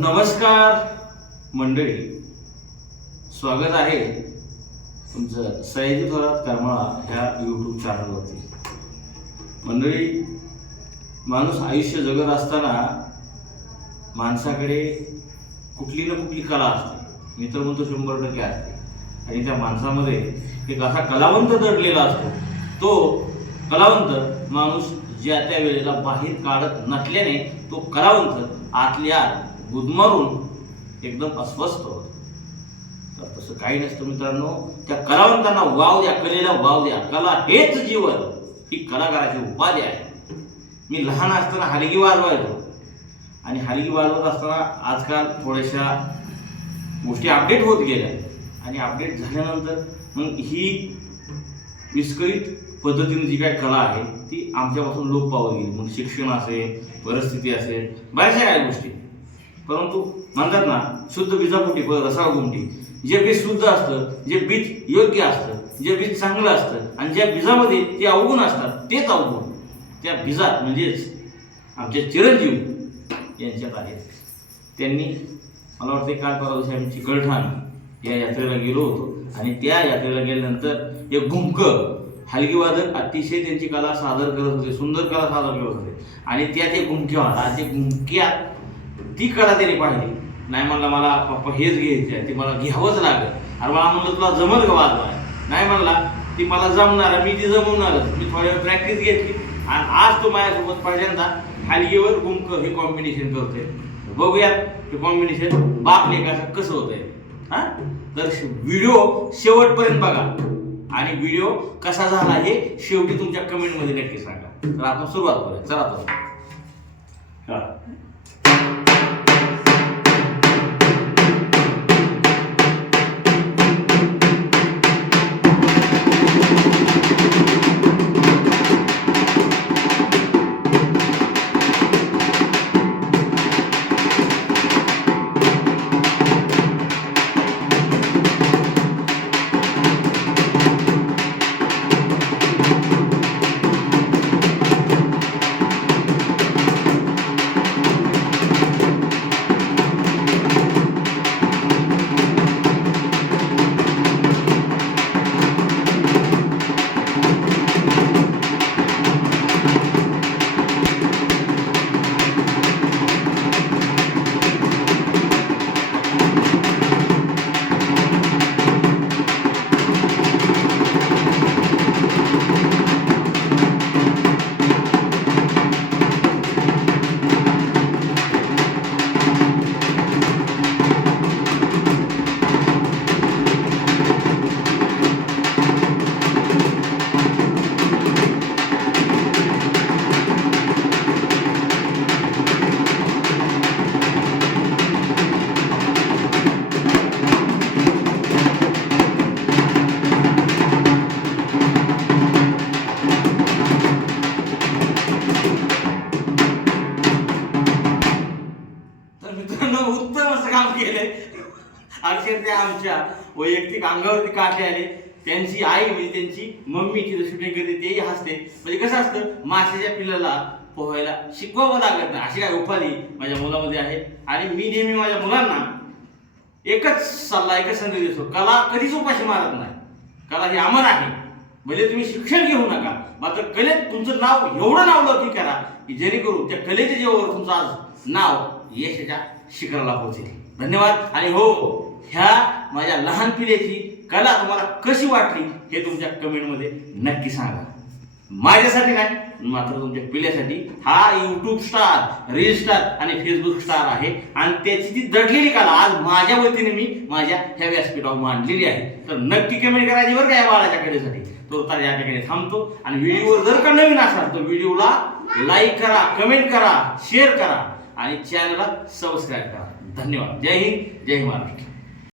नमस्कार मंडळी, स्वागत आहे तुमचं सयाजी थोरात करमाळा ह्या यूट्यूब चॅनलवरती. मंडळी, माणूस आयुष्य जगत असताना माणसाकडे कुठली ना कुठली कला असते. मी तर म्हणतो 100% असते. आणि त्या माणसामध्ये एक असा कलावंत दडलेला असतो. तो कलावंत माणूस ज्या त्या वेळेला बाहेर काढत नसल्याने तो कलावंत आतल्या गुदमरून एकदम अस्वस्थ होतो. तर तसं काही नसतं मित्रांनो. त्या कलावंतांना वाव द्या, कलेला वाव द्या. कला हेच जीवन, ही कलाकाराची उपाधी आहे. मी लहान असताना हलगी वाजवायचो आणि हलगी वाजवत असताना आजकाल थोड्याशा गोष्टी अपडेट होत गेल्या आणि अपडेट झाल्यानंतर मग ही विस्कळीत पद्धतीने जी काय कला आहे ती आमच्यापासून लोप पावत गेली. मग शिक्षण असेल, परिस्थिती असेल, बऱ्याचशा काही गोष्टी. परंतु म्हणतात ना, शुद्ध बीजापोटी रसाळ गुमटी. जे बीज शुद्ध असतं, जे बीज योग्य असतं, जे बीज चांगलं असतं आणि ज्या बीजामध्ये ते अवगुण असतात तेच अवगुण त्या बीजात म्हणजेच आमचे चिरंजीव यांच्यात आहेत. त्यांनी मला वाटते काल परवा दिवशी आम्ही चिकलठाण या यात्रेला गेलो होतो आणि त्या यात्रेला गेल्यानंतर एक घुमकं हलगीवादक अतिशय त्यांची कला सादर करत होते, सुंदर कला सादर करत होते. आणि त्यात एक घुमक्या होता. ते घुमक्यात ती कला त्याने पाहिली. नाही म्हणला मला पप्पा हेच घ्यायचे आहे, ते मला घ्यावंच लागेल. अरे मला म्हणलं तुला जमल का वाजवाय? नाही म्हणला ती मला जमणार, मी ती जमवणारच. मी थोड्या वेळ प्रॅक्टिस घेतली आणि आज तो माझ्यासोबत पहिल्यांदा हलगीवर घुमकं हे कॉम्बिनेशन करतोय. बघूयात हे कॉम्बिनेशन बाप लेकाचं कसं होतंय. हां, तर व्हिडिओ शेवटपर्यंत बघा आणि व्हिडिओ कसा झाला हे शेवटी तुमच्या कमेंटमध्ये नक्की सांगा. तर आपण सुरुवात करूया. चला तर उत्तम असं काम केलंय. अक्षर त्या आमच्या वैयक्तिक अंगावरती काटे आले. त्यांची आई म्हणजे त्यांची मम्मी तिथं शूटिंग करते तेही हसते. म्हणजे कसं असतं, माशाच्या पिल्लाला पोहायला शिकवावं लागत नाही अशी काय उपाधी माझ्या मुलामध्ये आहे. आणि मी नेहमी माझ्या मुलांना एकच सल्ला, एकच संदेश देतो, कला कधीच उपाशी मारत नाही. कला ही अमर आहे. म्हणजे तुम्ही शिक्षण घेऊ नका, मात्र कलेत तुमचं नाव एवढं नावलौकिक करा की जेणेकरून त्या कलेच्या जीवावर तुमचं आज नाव यशाच्या शिखराला पोहोचेल. धन्यवाद. आणि हो, ह्या माझ्या लहान पिढीची कला तुम्हाला कशी वाटली हे तुमच्या कमेंटमध्ये नक्की सांगा. माझ्यासाठी नाही, मात्र तुमच्या पिढ्यासाठी हा यूट्यूब स्टार, रील स्टार आणि फेसबुक स्टार आहे. आणि त्याची ती दडलेली कला आज माझ्या वतीने मी माझ्या ह्या व्यासपीठावर मांडलेली आहे. तर नक्की कमेंट करायची बरं का या बाळाच्या कलेसाठी. तो तर या ठिकाणी थांबतो. आणि व्हिडिओवर जर का नवीन असाल तर व्हिडिओला लाईक करा, कमेंट करा, शेअर करा आणि चॅनलला सबस्क्राईब करा. धन्यवाद. जय हिंद, जय महाराष्ट्र.